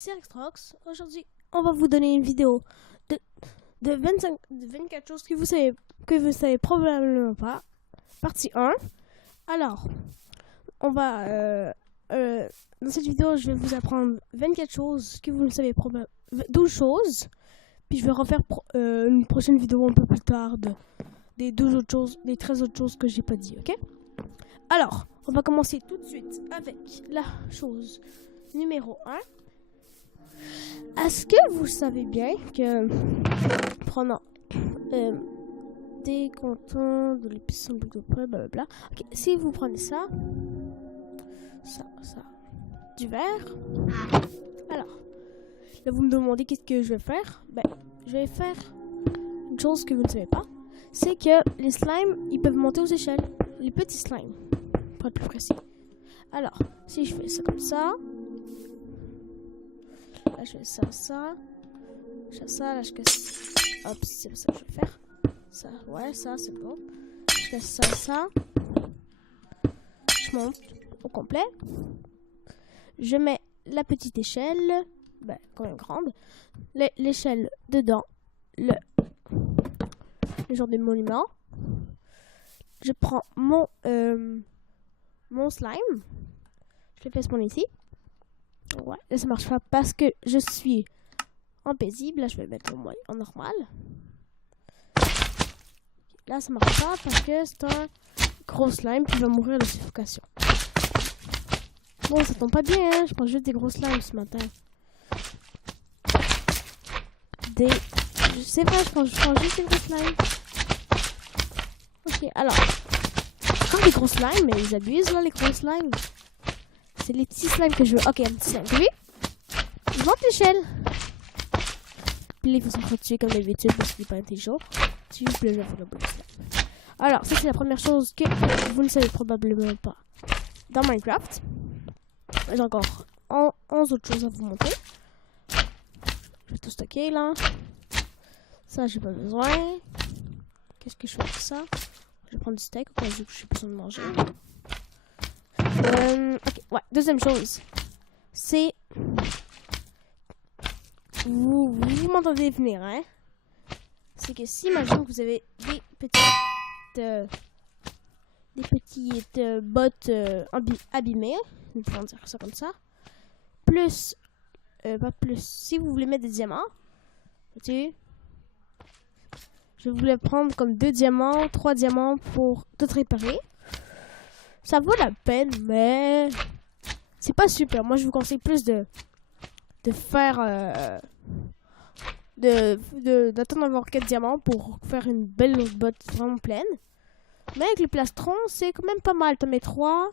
C'est Alextrox. Aujourd'hui, on va vous donner une vidéo de 24 choses que vous savez probablement pas. Partie 1. Alors, on va dans cette vidéo, je vais vous apprendre 24 choses que vous ne savez probablement, 12 choses. Puis je vais refaire une prochaine vidéo un peu plus tard des 13 autres choses que j'ai pas dit, ok? Alors, on va commencer tout de suite avec la chose numéro 1. Est-ce que vous savez bien que prenant des comptants de l'épicerie de près, blablabla. Ok, si vous prenez ça, du verre. Alors, là vous me demandez qu'est-ce que je vais faire. Ben, je vais faire une chose que vous ne savez pas. C'est que les slimes, ils peuvent monter aux échelles. Les petits slimes, pour être plus précis. Alors, si je fais ça comme ça. Là, je fais ça. Je fais ça, là, je casse. Hop, c'est ça que je vais faire. Ça, ouais, ça, c'est bon. Je casse ça. Je monte au complet. Je mets la petite échelle, ben, quand même grande. L'échelle dedans. Le genre de monument. Je prends mon slime. Je le fais spawner ici. Ouais, là ça marche pas parce que je suis en paisible. Là je vais le mettre en normal. Là ça marche pas parce que c'est un gros slime qui va mourir de suffocation. Bon, ça tombe pas bien, hein? Je prends juste des gros slimes ce matin. C'est vrai, je prends juste des gros slimes. Ok, alors. Quand les gros slimes, mais ils abusent là, les gros slimes. C'est les petits slimes que je veux. Ok, un petit slime. Oui. Je monte l'échelle. Puis là, il faut s'entretuer comme d'habitude parce qu'il n'est pas intelligent. Puis là, je vais faire le bon slime. Alors, ça, c'est la première chose que vous ne savez probablement pas. Dans Minecraft, j'ai encore 11 autres choses à vous montrer. Je vais tout stocker là. Ça, j'ai pas besoin. Qu'est-ce que je fais avec ça? Je vais prendre du steak au cas où j'ai besoin de manger. Ok, ouais, deuxième chose, c'est vous m'entendez venir, hein? C'est que si, imagine que vous avez des petites bottes abîmées, on peut dire ça comme ça, plus, pas plus, si vous voulez mettre des diamants, je voulais prendre comme 2 diamants, 3 diamants pour tout réparer. Ça vaut la peine, mais c'est pas super. Moi, je vous conseille plus de faire d'attendre d'avoir 4 diamants pour faire une belle botte vraiment pleine. Mais avec les plastrons, c'est quand même pas mal. T'en mets 3,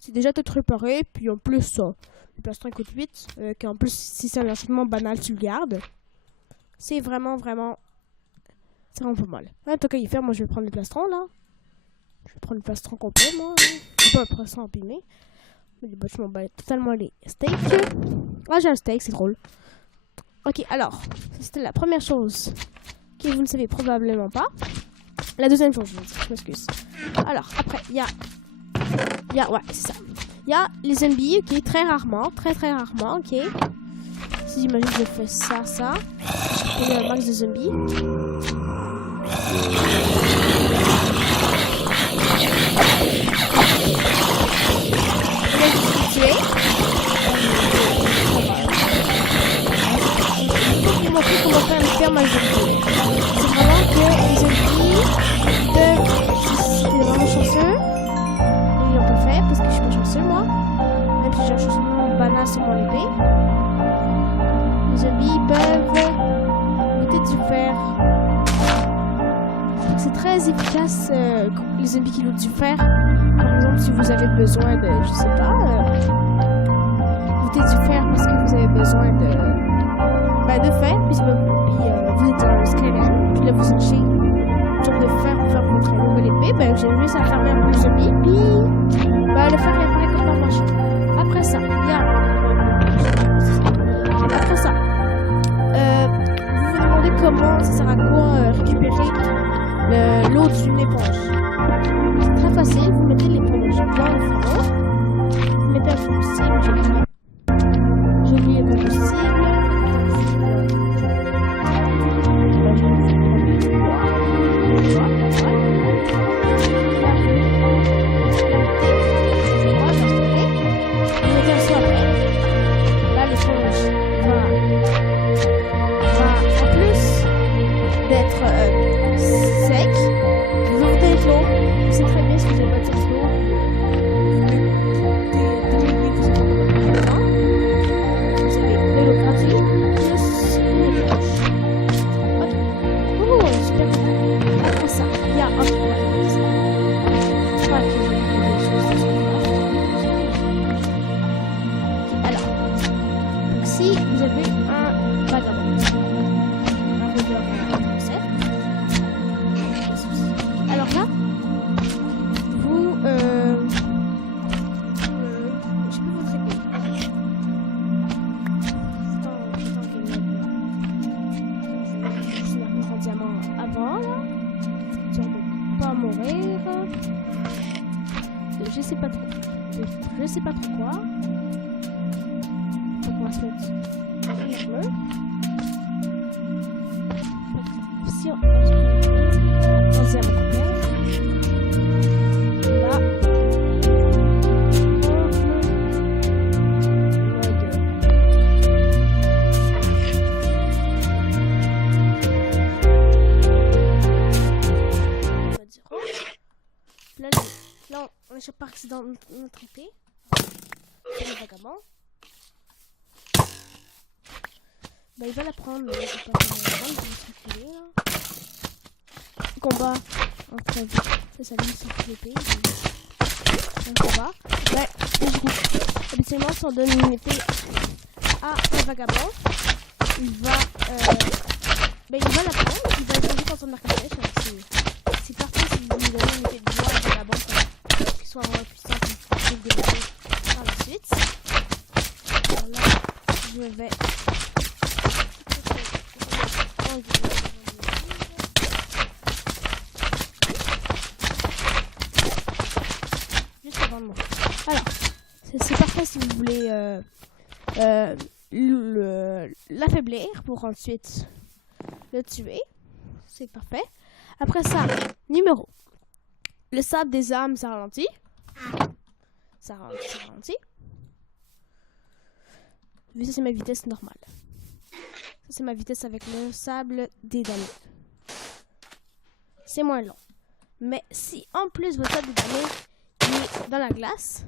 c'est déjà tout réparé. Puis en plus, le plastron coûte 8. En plus, si c'est un achetement banal, tu le gardes. C'est vraiment pas mal. En tout cas, il fait, moi je vais prendre le plastron là. Je vais prendre le plastron complet, moi. Pas un plastron empilé. Mais les bottes, je m'en bats totalement les steaks. Ah, j'ai un steak, c'est drôle. Ok, alors, c'était la première chose que vous ne savez probablement pas. La deuxième chose, je m'excuse. Alors, après, il y a, ouais, c'est ça. Il y a les zombies, ok, très rarement, très rarement, ok. Si j'imagine que je fais ça. Il y a un max de zombies. Je vais vous montrer comment faire une ferme à zombies. C'est vraiment que les zombies peuvent, si c'est vraiment chanceux, ils l'ont pas fait parce que je suis pas chanceux moi, même si j'ai un changement banal sur mon épée. Les zombies peuvent peut-être du fer. C'est très efficace les zombies qui lootent du fer. Par exemple, si vous avez besoin de, je sais pas, looter du fer parce que vous avez besoin de fer, puis vous êtes dans le skyline, puis là vous cherchez une sorte de fer pour faire votre nouvelle épée, ben j'ai juste à faire un peu de zombies, puis le fer est apparaît comme par marché. Après ça, vous vous demandez comment ça sert à quoi récupérer l'eau d'une éponge. C'est très facile, vous mettez l'éponge dans le four, vous mettez un fond ici, je l'ai ici, vous avez un vagabond. Un rôdeur français. Alors là, vous... je peux vous traiter. Je vais remettre en diamant avant, là. Tu vas pas mourir. Je sais pas trop. Je sais pas trop quoi. Donc on va se mettre nerveux. Si on se diamant complet. Là. Là, on échappe par accident notre épée. C'est le vagabond. Bah, il va la prendre, mais je vais pas faire le circuler là. Combat entre c'est ça, lui, sur l'épée. Un combat. Ouais, habituellement, si on donne une épée à un vagabond, il va la prendre, il va jouer dans son arc à flèche. C'est parfait si vous lui donnez une épée de bois à un vagabond pour qu'il soit moins puissant pour le développer par la suite. Alors là, je vais juste avant de moi. Alors, c'est parfait si vous voulez l'affaiblir pour ensuite le tuer. C'est parfait. Après ça, numéro. Le sable des armes, ça ralentit. Ça ralentit. Mais ça, c'est ma vitesse normale. Ça, c'est ma vitesse avec le sable des damnés. C'est moins long. Mais si en plus votre sable des damnés est dans la glace,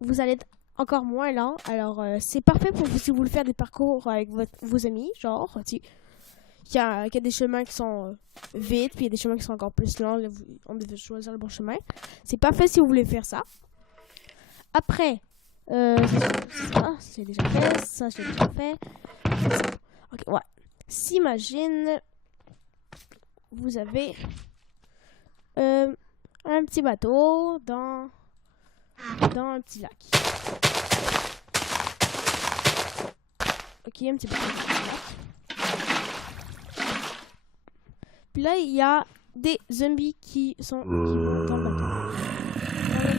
vous allez être encore moins lent. Alors, c'est parfait pour vous si vous voulez faire des parcours avec vos amis. Genre, il y a des chemins qui sont vite, puis il y a des chemins qui sont encore plus lents. Là, on devait choisir le bon chemin. C'est parfait si vous voulez faire ça. Après, ça, j'ai déjà fait. Ça, j'ai déjà fait. Ok, ouais. S'imagine, vous avez un petit bateau dans un petit lac. Ok, un petit bateau dans un petit lac. Puis là, il y a des zombies qui vont dans le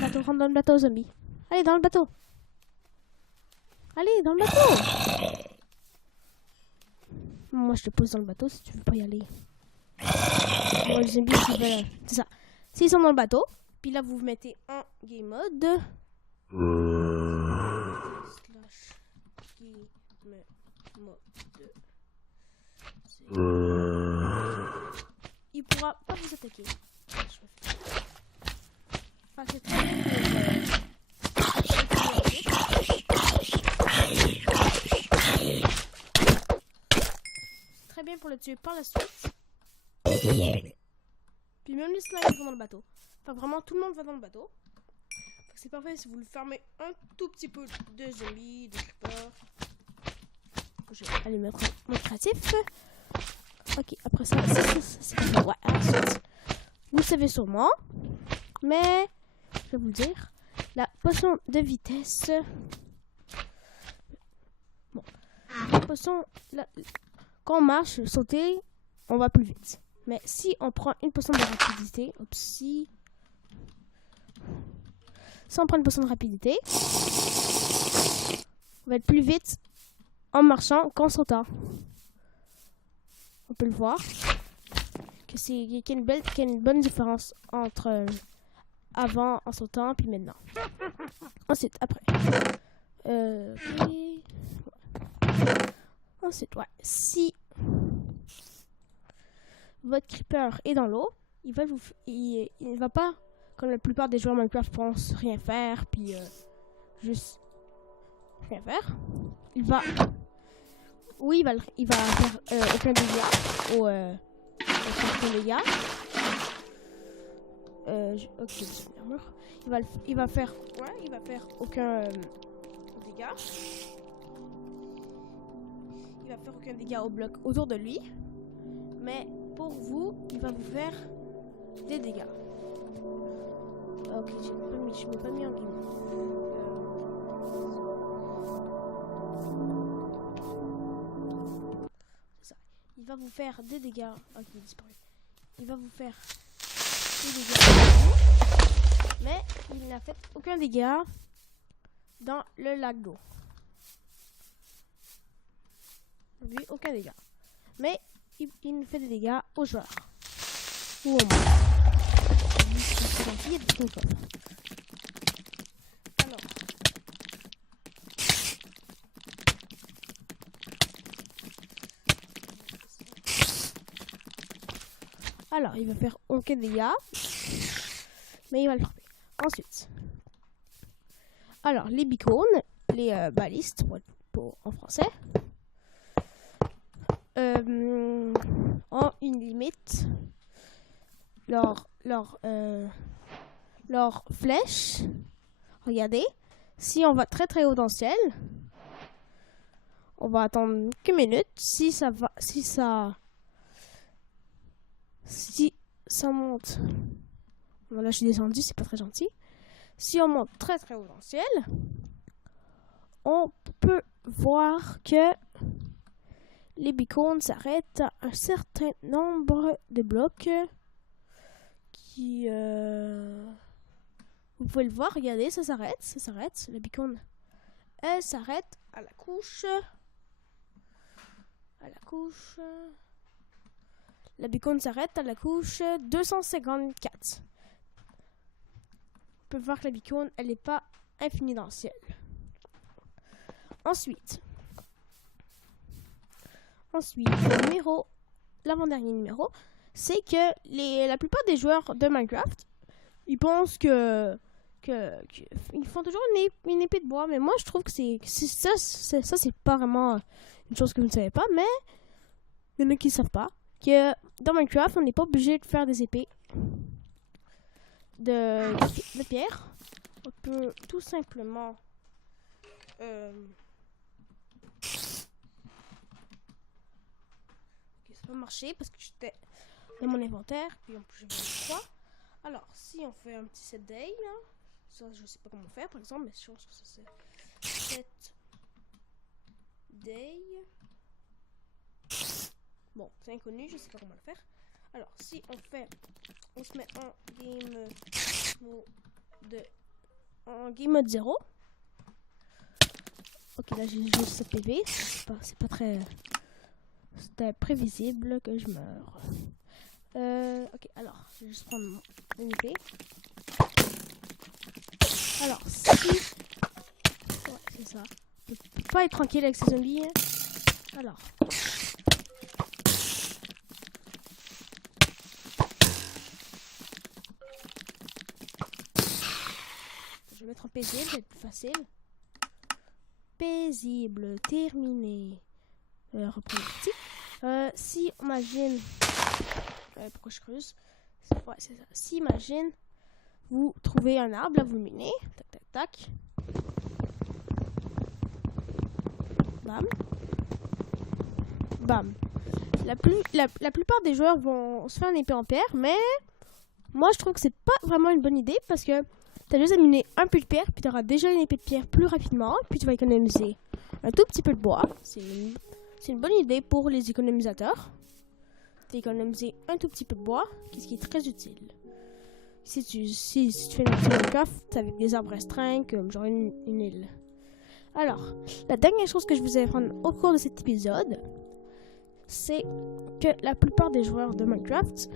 bateau. Rentre dans le bateau, zombie. Allez, dans le bateau. Allez, dans le bateau. Moi, je te pose dans le bateau si tu veux pas y aller. Moi, les zombies, c'est ça. S'ils sont dans le bateau, puis là, vous mettez en game mode. Slash game mode. Il pourra pas vous attaquer. Enfin, c'est très bien. Très bien pour le tuer par la suite. Puis même les slimes vont dans le bateau. Enfin, vraiment, tout le monde va dans le bateau. C'est parfait si vous le fermez un tout petit peu de zombies, de creepers. Je vais aller mettre mon créatif. Ok, après ça, c'est parfait. Ouais, ensuite, vous le savez sûrement, mais je vais vous le dire. La potion de vitesse. Bon, la potion, quand on marche, sauter, on va plus vite. Mais si on prend une potion de rapidité, si on prend une potion de rapidité, on va être plus vite en marchant qu'en sautant. On peut le voir qu'il y a une bonne différence entre avant en sautant puis maintenant. Ensuite, après. Okay. Ensuite, ouais. Si votre creeper est dans l'eau, il va pas, comme la plupart des joueurs Minecraft pensent, rien faire, puis juste rien faire. Il va faire aucun dégât aucun dégât. Ok, j'ai une armure. il va faire aucun dégât. Il va faire aucun dégât au bloc autour de lui. Mais pour vous, il va vous faire des dégâts. Ok, je ne l'ai pas mis en game. C'est ça. Il va vous faire des dégâts. Ok, il a disparu. Il va vous faire des dégâts. Mais il n'a fait aucun dégât dans le lac d'eau. Lui, aucun dégât. Mais il nous fait des dégâts aux joueurs. Ou au moins. Alors, il va faire aucun dégâts. Mais il va le frapper. Ensuite. Alors, les bicônes, les balistes, en français, ont une limite. Leur flèche, regardez, si on va très très haut dans le ciel, on va attendre quelques minutes. Si ça monte, bon, là je suis descendu, c'est pas très gentil. Si on monte très très haut dans le ciel, on peut voir que les bicônes s'arrêtent à un certain nombre de blocs qui vous pouvez le voir, regardez, ça s'arrête, la bicône elle s'arrête à la couche la bicône s'arrête à la couche 254. On peut voir que la bicône elle n'est pas infinie dans le ciel. Ensuite, l'avant-dernier numéro, c'est que la plupart des joueurs de Minecraft, ils pensent que ils font toujours une épée de bois, mais moi je trouve que c'est pas vraiment une chose que vous ne savez pas, mais il y en a qui ne savent pas que dans Minecraft, on n'est pas obligé de faire des épées de pierre. On peut tout simplement ça va marcher parce que j'étais dans mon inventaire, puis en plus j'ai 3. Alors, si on fait un petit set day, là, ça je sais pas comment faire par exemple, mais je pense que c'est set day. Bon, c'est inconnu, je sais pas comment le faire. Alors, si on se met en game mode 0. Ok, là j'ai juste 7 PV, c'est pas très... C'était prévisible que je meure. Ok, alors, je vais juste prendre mon épée. Alors, si... Ouais, c'est ça. On peut pas être tranquille avec ces zombies. Alors... Je vais mettre en paisible, ça va être plus facile. Paisible, terminé. Reprendre partie. Si, imagine... pourquoi je creuse? Ouais, c'est ça. Si, imagine, vous trouvez un arbre, là, vous le minez. Tac, tac, tac. Bam. Bam. La plupart des joueurs vont se faire une épée en pierre, mais moi, je trouve que c'est pas vraiment une bonne idée parce que t'as juste à miner un peu de pierre, puis t'auras déjà une épée de pierre plus rapidement, puis tu vas économiser un tout petit peu de bois. C'est une bonne idée pour les économisateurs. D'économiser un tout petit peu de bois, ce qui est très utile. Si tu fais une petite Minecraft avec des arbres restreints, comme genre une île. Alors, la dernière chose que je vous ai apprendre au cours de cet épisode, c'est que la plupart des joueurs de Minecraft,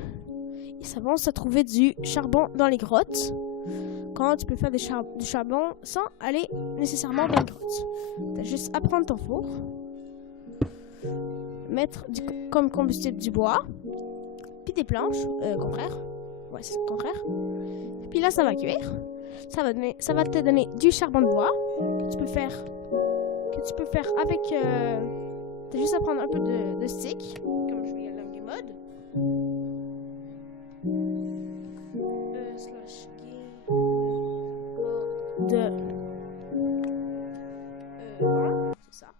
ils s'avancent à trouver du charbon dans les grottes. Quand tu peux faire du charbon sans aller nécessairement dans les grottes. T'as juste à prendre ton four, mettre comme combustible du bois, puis des planches, contraire. Ouais, c'est le contraire. Puis là, ça va cuire. Ça va te donner du charbon de bois que tu peux faire avec. T'as juste à prendre un peu de stick, comme je vais y aller en game mode. Slash game. c'est ça.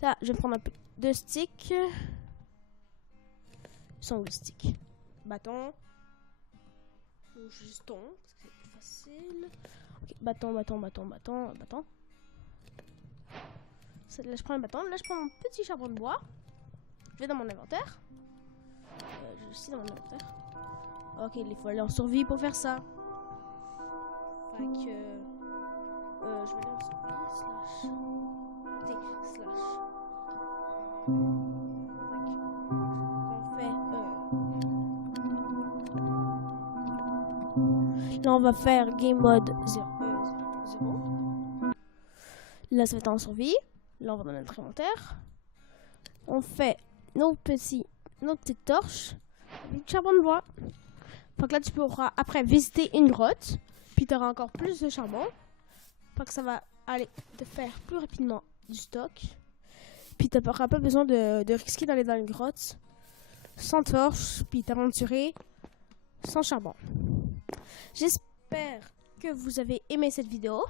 Là, je vais prendre un peu de sticks. Sans où les sticks? Bâton. Ou juste parce que c'est plus facile. Okay, bâton. Là, je prends un bâton. Là, je prends mon petit charbon de bois. Je vais dans mon inventaire. Je suis dans mon inventaire. Ok, il faut aller en survie pour faire ça. Fait que... je vais aller en survie, slash. Là, on va faire game mode 0. Là, ça va être en survie. Là, on va dans notre inventaire. On fait nos petites torches. Avec du charbon de bois. Donc là, tu pourras après visiter une grotte. Puis tu auras encore plus de charbon. Donc ça va aller te faire plus rapidement du stock. Puis tu n'auras pas besoin de risquer d'aller dans une grotte sans torche. Puis t'aventurer sans charbon. J'espère que vous avez aimé cette vidéo.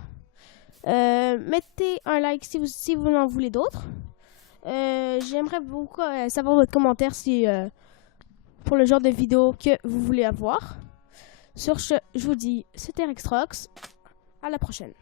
Mettez un like si vous en voulez d'autres. J'aimerais beaucoup savoir votre commentaire si, pour le genre de vidéo que vous voulez avoir. Sur ce, je vous dis, c'était Rextrox. À la prochaine.